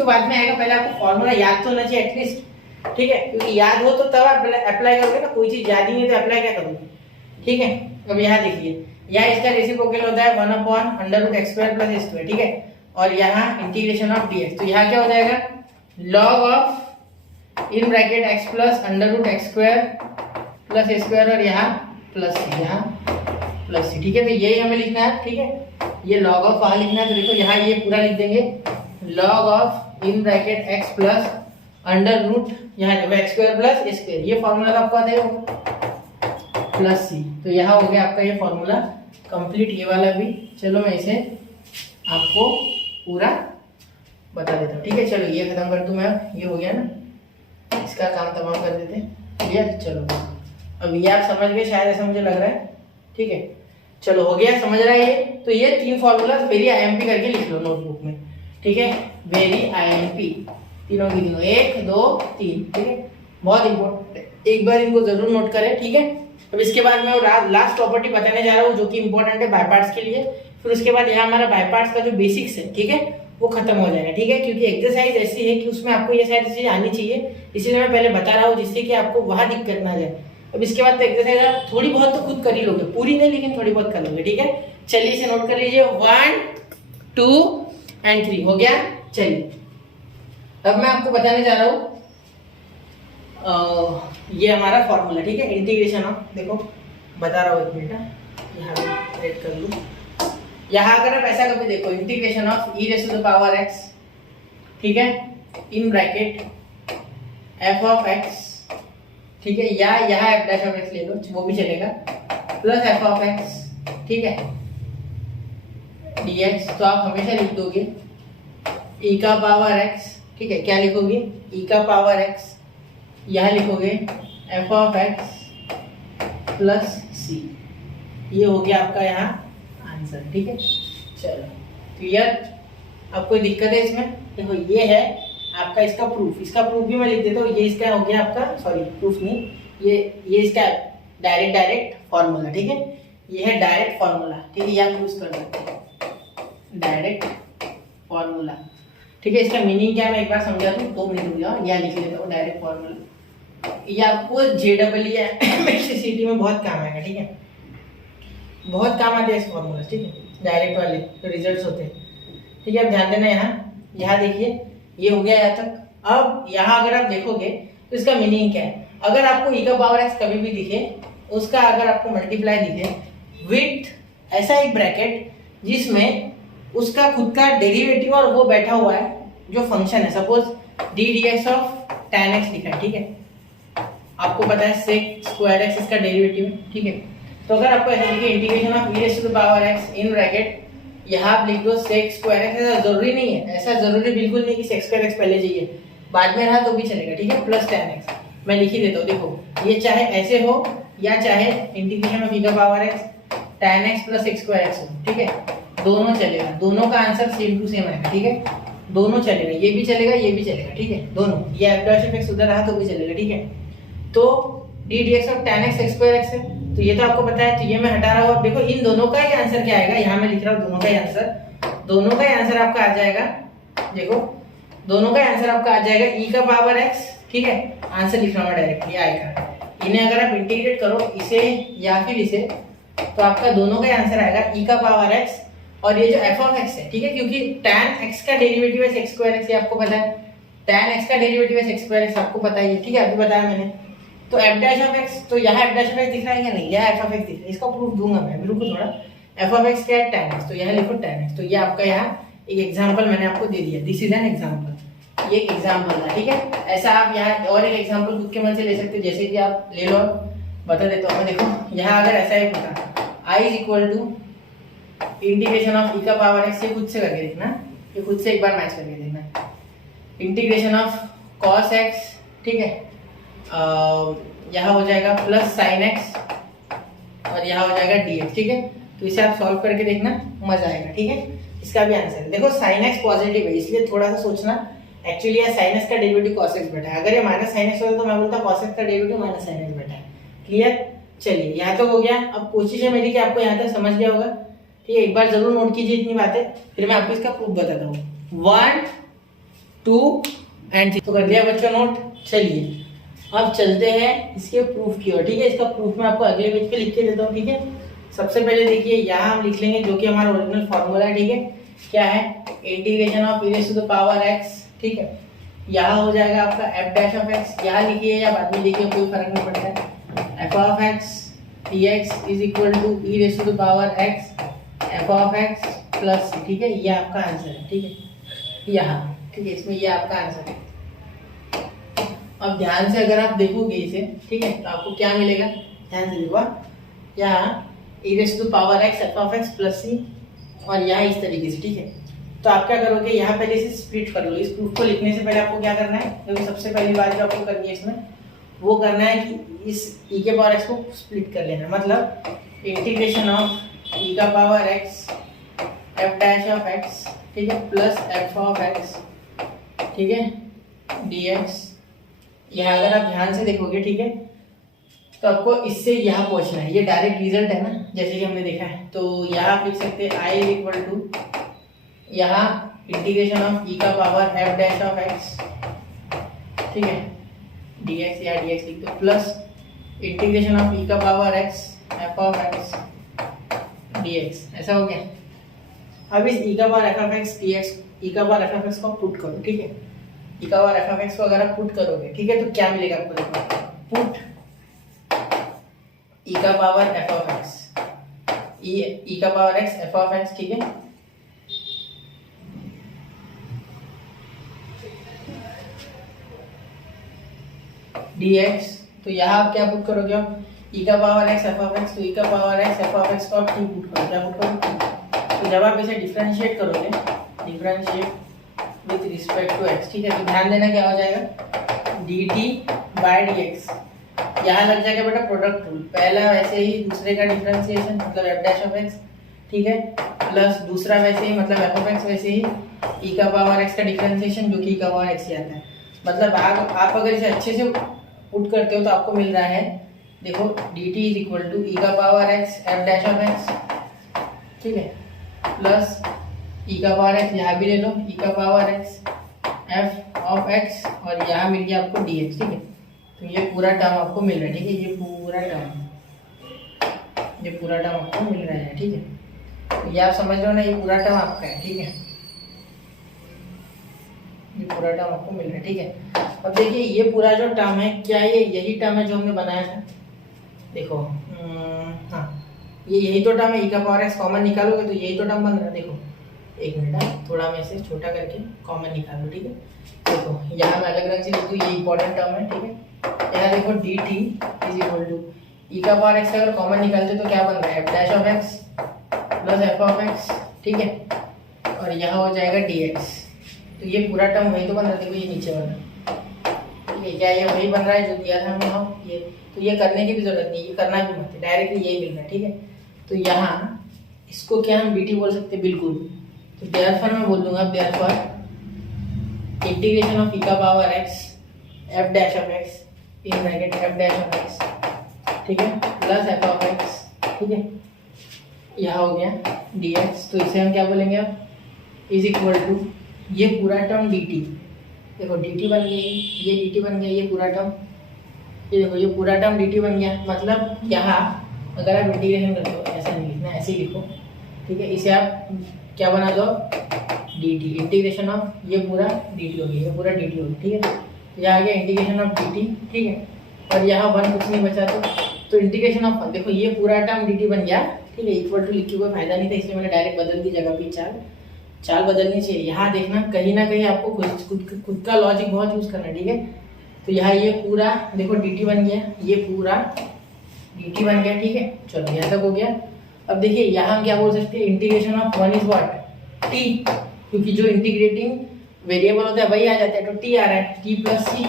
बाद में आएगा, पहले आपको फॉर्मूला याद तो होना चाहिए एटलीस्ट। ठीक है, क्योंकि याद हो तो तब आप अप्लाई करोगे ना, कोई चीज याद ही नहीं तो अप्लाई क्या करोगे। ठीक है, अब यहाँ देखिए, यहाँ इसका रेसिप्रोकल होता है 1/√x² प्लस x स्क्वायर। ठीक है, और यहाँ इंटीग्रेशन ऑफ dx, तो यहाँ क्या हो जाएगा, log of in bracket x plus √x² plus x square, और यहाँ प्लस c, यहाँ प्लस c। ठीक है, तो यही हमें लिखना है। ठीक है, ये log ऑफ वहां लिखना है, तो देखो यहाँ ये पूरा लिख देंगे, log of in bracket x plus √ यहाँ x² प्लस x स्क्वायर, ये फॉर्मूला आपको आता है प्लस c। तो यहाँ हो गया आपका ये फॉर्मूला कंप्लीट, ये वाला भी। चलो मैं इसे आपको पूरा बता देता हूँ। ठीक है, चलो ये खत्म कर दूं मैं, ये हो गया ना, इसका काम तमाम कर देते हैं। क्लियर, चलो अब ये आप समझ गए शायद, ऐसा मुझे लग रहा है। ठीक है, चलो हो गया, समझ रहा है ये। तो ये 3 फॉर्मूला वेरी IMP करके लिख लो नोटबुक में। ठीक है, वेरी IMP, तीनों की तीनों, 1 2 3। ठीक है, बहुत इंपॉर्टेंट, एक बार इनको जरूर नोट करें। ठीक है, अब इसके बाद मैं लास्ट प्रॉपर्टी बताने जा रहा हूँ जो कि इंपॉर्टेंट है बाय पार्ट्स के लिए। फिर उसके बाद यहाँ हमारा बाय पार्ट्स का जो बेसिक्स है, ठीक है, वो खत्म हो जाएगा। ठीक है, क्योंकि एक्सरसाइज ऐसी है कि उसमें आपको ये सारी चीजें आनी चाहिए, इसीलिए मैं पहले बता रहा हूँ, जिससे कि आपको वहां दिक्कत ना जाए। अब इसके बाद तो एक्सरसाइज आप थोड़ी बहुत तो खुद कर ही लोगे, पूरी नहीं लेकिन थोड़ी बहुत कर लोगे। ठीक है, चलिए इसे नोट कर लीजिए, 1 2 एंड 3 हो गया। चलिए अब मैं आपको बताने जा रहा हूँ ये हमारा फॉर्मूला, ठीक है, इंटीग्रेशन ऑफ, देखो बता रहा हूँ, एक मिनट यहाँ भी रेड कर लूँ। यहाँ अगर आप ऐसा कभी देखो, integration of e raise to the power x, ठीक है, in bracket f of x, ठीक है, या यहाँ f डैश ऑफ x ले लो वो भी चलेगा, प्लस f ऑफ x, ठीक है, dx। तो आप हमेशा लिख दोगे e का पावर x, ठीक है, क्या लिखोगे, e का पावर x, यहाँ लिखोगे f of x plus c। ये हो गया आपका यहाँ आंसर, ठीक है। चलो क्लियर, अब कोई दिक्कत है इसमें? देखो ये है आपका इसका प्रूफ, इसका प्रूफ भी मैं लिख देता हूँ। ये इसका हो गया आपका, सॉरी प्रूफ नहीं, ये इसका डायरेक्ट फॉर्मूला, ठीक है, ये है डायरेक्ट फॉर्मूला, ठीक है, ये आप यूज कर सकते हैं डायरेक्ट फॉर्मूला, ठीक है। इसका मीनिंग क्या है मैं एक बार समझा दूँ, 2 मिनट हो गया, यहाँ लिख लेता हूँ डायरेक्ट फॉर्मूला। ये आपको JEE में बहुत काम आएगा, ठीक है, बहुत काम आते हैं इस फॉर्मूला, ठीक है, डायरेक्ट वाले जो रिजल्ट्स होते हैं, ठीक है। अब ध्यान देना, यहाँ देखिए ये हो गया यहाँ तक। अब यहाँ अगर आप देखोगे तो इसका मीनिंग क्या है, अगर आपको e का पावर x कभी भी दिखे, उसका अगर आपको मल्टीप्लाई दिखे विथ ऐसा एक ब्रैकेट जिसमें उसका खुद का डेरिवेटिव और वो बैठा हुआ है जो फंक्शन है, suppose d dx of tan x लिखा है, ठीक है, आपको पता है sec स्क्वायर x इसका डेरिवेटिव है, ठीक है। तो अगर आपको ऐसा लिखे integration of e raise to the power x in bracket, यहाँ आप लिख दो sec स्क्वायर x, ऐसा जरूरी नहीं है, ऐसा जरूरी बिल्कुल नहीं कि sec स्क्वायर x पहले चाहिए, बाद में रहा तो भी चलेगा, ठीक है, प्लस tan x मैं लिख ही देता हूँ। देखो ये चाहे ऐसे हो या चाहे इंटीग्रेशन ऑफ e का power x tan x plus sec square x हो, ठीक है, दोनों चलेगा, दोनों का आंसर सेम टू सेम आएगा, ठीक है, दोनों चलेगा, ये भी चलेगा ये भी चलेगा, ठीक है, दोनों, ये f डैश ऑफ x उधर रहा तो भी चलेगा, ठीक है। तो d dx of tan x sec square x है, तो ये तो आपको पता है, तो ये मैं हटा रहा हूँ। अब देखो इन दोनों का ही आंसर क्या आएगा, यहाँ मैं लिख रहा हूँ दोनों का ही आंसर आपका आ जाएगा, देखो दोनों का आंसर आपका आ जाएगा e का पावर x, ठीक है, आंसर लिख रहा हूँ डायरेक्टली आएगा। इन्हें अगर आप इंटीग्रेट करो इसे या फिर इसे, तो आपका दोनों का आंसर आएगा e का पावर x, और ये जो f ऑफ x है, ठीक है, क्योंकि tan x का डेरिवेटिव है sec स्क्वायर x, ये आपको पता है, tan x का डेरिवेटिव है sec स्क्वायर x, आपको पता है, ठीक है, अभी बताया मैंने। तो f डैश ऑफ x, तो यहाँ f डैश ऑफ x दिख रहा है या नहीं, यहाँ f ऑफ x दिख रहा है, इसका प्रूफ दूंगा मैं, रुको थोड़ा। f ऑफ x क्या है, tan x, तो यहाँ लिखो tan x। तो ये आपका यहाँ एक एग्जांपल मैंने आपको दे दिया, दिस इज एन एग्जांपल, ये एक एग्जांपल है, ठीक है। ऐसा आप यहाँ और एक एग्जांपल खुद के मन से ले सकते हो, जैसे कि आप ले लो, बता देता हूँ मैं। देखो यहाँ अगर ऐसा एक होता, i is equal to integration of e का पावर x, ये खुद से करके देखना, ये खुद से एक बार मैच करके देखना, इंटीग्रेशन ऑफ cos x, ठीक है, यहाँ हो जाएगा प्लस sin x और यहाँ हो जाएगा dx, ठीक है। तो इसे आप सॉल्व करके देखना, मजा आएगा, ठीक है। इसका भी आंसर देखो, sin x पॉजिटिव है इसलिए थोड़ा सा सोचना, एक्चुअली ये sin x का डेरिवेटिव cos x बैठा है, अगर ये माइनस sin x होता तो मैं बोलता cos x का डेरिवेटिव माइनस sin x बैठा है, क्लियर। चलिए यहाँ तक हो गया। अब कोशिश है मेरी कि आपको यहाँ तक समझ गया होगा, ठीक है, एक बार जरूर नोट कीजिए इतनी बातें, फिर मैं आपको इसका प्रूफ बताता हूँ। 1 2 एंड 3 तो कर दिया बच्चों नोट। चलिए अब चलते हैं इसके प्रूफ की ओर, ठीक है। इसका प्रूफ मैं आपको अगले पेज पे लिख के देता हूँ, ठीक है। सबसे पहले देखिए यहाँ हम लिख लेंगे जो कि हमारा ओरिजिनल फॉर्मूला है, ठीक है, क्या है, integration of e raise to the power x, ठीक है, यहाँ हो जाएगा आपका f डैश ऑफ x, यहाँ लिखिए या बाद में लिखिए कोई फर्क नहीं पड़ता है, f of x dx is equal to e raise to the power x f of x plus c, ठीक है, ये आपका आंसर है, ठीक है, यहाँ, ठीक है, इसमें ये आपका आंसर है। अब ध्यान से अगर आप देखोगे इसे, ठीक है, तो आपको क्या मिलेगा, ध्यान से देखो, यहाँ e raise to the power x f of x plus c, और यहाँ इस तरीके से, ठीक है। तो आप क्या करोगे, यहाँ पहले इसे स्प्लिट कर लो। इस प्रूफ को लिखने से पहले आपको क्या करना है, क्योंकि सबसे पहली बात जो आपको करनी है इसमें वो करना है कि इस e के पावर x को स्प्लिट कर लेना, मतलब इंटीग्रेशन ऑफ e का power x f dash of x, ठीक है, प्लस f ऑफ x, ठीक है, dx। यहाँ अगर आप ध्यान से देखोगे, ठीक है, तो आपको इससे यहाँ पहुंचना है, ये डायरेक्ट रिजल्ट है ना, जैसे कि हमने देखा है। तो यहाँ आप लिख सकते हैं i इक्वल टू यहाँ इंटीग्रेशन ऑफ e का power f dash of x, ठीक है, dx या dx लिख दो, प्लस इंटीग्रेशन ऑफ e का power x f of x dx, ऐसा हो गया। अब इस e का power f of x dx, e का पावर f ऑफ x को पुट करो, ठीक है। e का पावर f ऑफ x को अगर आप पुट करोगे, ठीक है, तो क्या मिलेगा आपको, देखो पुट e का power f of x, e का power x f of x, ठीक है, dx। तो यहाँ आप क्या पुट करोगे, आप e का power x f of x, तो e का power x f of x को आप t पुट करो, क्या पुट करोगे। तो जब आप इसे डिफरेंशिएट करोगे, differentiate with respect to x, ठीक है, तो ध्यान देना क्या हो जाएगा, dt बाय dx। यहाँ लग जाएगा बेटा प्रोडक्ट रूल, पहला वैसे ही दूसरे का डिफरेंशिएशन मतलब f डैश ऑफ x, ठीक है, प्लस दूसरा वैसे ही मतलब f ऑफ x वैसे ही e का पावर x का डिफरेंशिएशन जो कि e का पावर x ही आता है। मतलब आप अगर इसे अच्छे से पुट करते हो तो आपको मिल रहा है, देखो dt इज इक्वल टू ई का power x f dash of x, ठीक है, प्लस ई का पावर x, यहाँ भी ले लो ई का power x f of x, और यहाँ मिल गया आपको dx, ठीक है। तो ये पूरा टर्म आपको मिल रहा है, ठीक है, ये पूरा टर्म आपको मिल रहा है, ठीक है। तो ये आप समझ लो ना, ये पूरा टर्म आपका है, ठीक है, ये पूरा टर्म आपको मिल रहा है, ठीक है। अब देखिए ये पूरा जो टर्म है, क्या ये यही टर्म है जो हमने बनाया था, देखो हाँ, ये यही तो टर्म है, e का पावर x कॉमन निकालोगे तो यही तो टर्म बन रहा है। देखो एक मिनट, थोड़ा मैं इसे छोटा करके कॉमन निकालो, ठीक है। देखो यहाँ मैं अलग रंग से लिख दूँ, ये इंपॉर्टेंट टर्म है, ठीक है। यहाँ देखो dt is equal to e का पावर x अगर कॉमन निकालते तो क्या बन रहा है, f dash of x plus f of x, ठीक है, और यहाँ हो जाएगा dx। तो ये पूरा टर्म वही तो बन रहा है, देखो ये नीचे बन रहा है, ठीक है, क्या ये वही बन रहा है जो दिया था हमें यहाँ, ये तो ये करने की भी जरूरत नहीं, ये करना भी मत, डायरेक्टली यही मिल रहा है, ठीक है। तो यहाँ इसको क्या हम bt बोल सकते हैं, बिल्कुल। तो देयरफॉर मैं बोल दूंगा, देयरफॉर इंटीग्रेशन ऑफ e का power x f dash of x in bracket f dash of x, ठीक है, प्लस f ऑफ x, ठीक है, यह हो गया dx। तो इसे हम क्या बोलेंगे अब, इज इक्वल टू ये पूरा टर्म dt, देखो dt बन गया, ये dt बन गया, ये पूरा टर्म, ये देखो ये पूरा टर्म dt बन गया। मतलब यहाँ अगर आप इंटीग्रेशन करते हो, ऐसा नहीं लिखना, ऐसे ही लिखो, ठीक है, इसे आप क्या बना दो, dt इंटीग्रेशन ऑफ ये पूरा dt हो गया, ये पूरा dt हो गया, ठीक है। यहाँ आ गया इंटीग्रेशन ऑफ dt, ठीक है, और यहाँ वन कुछ नहीं बचा, तो इंटीग्रेशन ऑफ वन, देखो ये पूरा टर्म dt बन गया, ठीक है। इक्वल टू लिख के कोई फायदा नहीं था, इसलिए मैंने डायरेक्ट बदल दी जगह पे, चाल बदलनी चाहिए। यहाँ देखना कहीं ना कहीं आपको खुद का लॉजिक बहुत यूज करना है, ठीक है। तो यहाँ ये पूरा देखो dt बन गया, ये पूरा dt बन गया, ठीक है, चलो यहाँ तक हो गया। अब देखिए यहाँ हम क्या बोल सकते हैं, integration of one is what, t, क्योंकि जो इंटीग्रेटिंग वेरिएबल होता है वही आ जाता है, तो t आ रहा है, t प्लस c।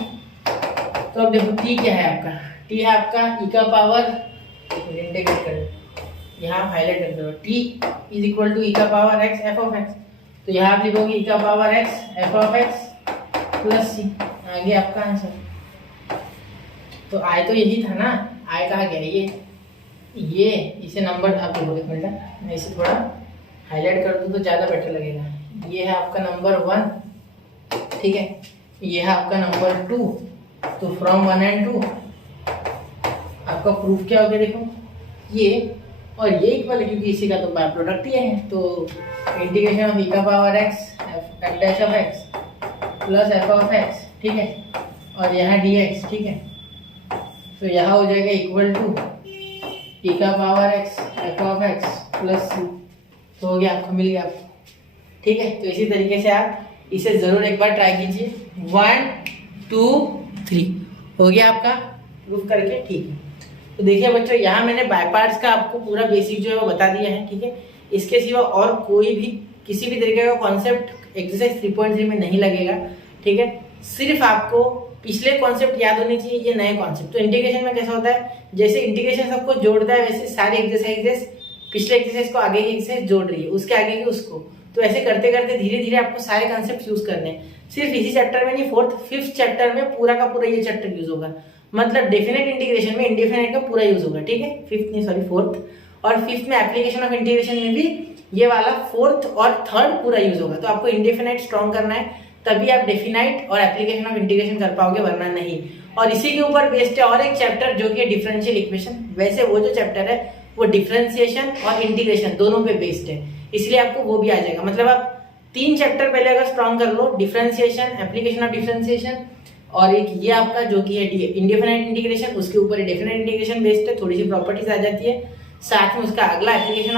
तो अब देखो t क्या है आपका, t है आपका e का पावर, इंटीग्रेट कर यहाँ हाईलाइट कर दो, t is equal to e का power x f of x। तो यहाँ आप लिखोगे e का power x f of x plus c, आगे आपका आंसर। तो आय तो यही था ना, आय कहा गया, ये इसे नंबर आप देखो, एक मिनट मैं इसे थोड़ा हाईलाइट कर दूँ तो ज़्यादा बेटर लगेगा। ये है आपका नंबर 1, ठीक है, ये है आपका नंबर 2। तो फ्रॉम 1 and 2 आपका प्रूफ क्या हो गया, देखो ये और ये इक्वल है, क्योंकि इसी का तो बाय प्रोडक्ट ही है। तो इंटीग्रेशन ऑफ e का power x f dash of x plus f of x, ठीक है, और यहाँ dx, ठीक है। तो यहाँ हो जाएगा इक्वल टू e का power x f of x plus c। तो हो गया, आपको मिल गया आपको, ठीक है। तो इसी तरीके से आप इसे जरूर एक बार ट्राई कीजिए, 1 2 3 हो गया आपका प्रूफ करके, ठीक है। तो देखिए बच्चों, यहाँ मैंने बाय पार्ट्स का आपको पूरा बेसिक जो है वो बता दिया है, ठीक है। इसके सिवा और कोई भी किसी भी तरीके का कॉन्सेप्ट एक्सरसाइज 3.3 में नहीं लगेगा, ठीक है। सिर्फ आपको पिछले कॉन्सेप्ट याद होने चाहिए, ये नए कॉन्सेप्ट। तो इंटीग्रेशन में कैसा होता है, जैसे इंटीग्रेशन सबको जोड़ता है, वैसे सारे एक्सरसाइजेस पिछले एक्सरसाइज को आगे की एक्सरसाइज जोड़ रही है, उसके आगे की उसको। तो ऐसे करते करते धीरे धीरे आपको सारे कॉन्सेप्ट यूज करने हैं। सिर्फ इसी चैप्टर में नहीं, 4th 5th चैप्टर में पूरा का पूरा ये चैप्टर यूज होगा। मतलब डेफिनेट इंटीग्रेशन में इंडेफिनेट का पूरा यूज होगा, ठीक है, 4th और 5th में एप्लीकेशन ऑफ इंटीग्रेशन में भी ये वाला 4th और 3rd पूरा यूज होगा। तो आपको इंडेफिनाइट स्ट्रॉन्ग करना है, तभी आप डेफिनाइट और एप्लीकेशन ऑफ इंटीग्रेशन कर पाओगे, वरना नहीं। और इसी के ऊपर बेस्ड है और एक चैप्टर जो कि डिफरेंशियल इक्वेशन। वैसे वो जो चैप्टर है वो डिफरेंशिएशन और इंटीग्रेशन दोनों पे बेस्ड है, इसलिए आपको वो भी आ जाएगा। मतलब आप 3 चैप्टर पहले अगर स्ट्रॉन्ग कर लो, डिफरेंशिएशन, एप्लीकेशन ऑफ डिफरेंशिएशन, और एक ये आपका जो कि है इंडेफिनाइट इंटीग्रेशन, उसके ऊपर डेफिनेट इंटीग्रेशन बेस्ड है, थोड़ी सी प्रॉपर्टीज आ जाती है। साथ में उसका अगला एप्लीकेशन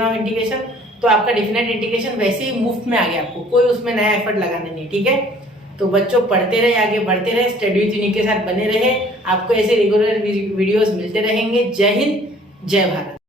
ऑफ इंटीग्रेशन, तो आपका डेफिनेट इंटीग्रेशन वैसे ही मुफ्त में आ गया, आपको कोई उसमें नया एफर्ट लगाना नहीं, ठीक है। तो बच्चों पढ़ते रहे, आगे बढ़ते रहे, स्टडी विद यूनिक के साथ बने रहे, आपको ऐसे रेगुलर वीडियोस मिलते रहेंगे। जय हिंद, जय भारत।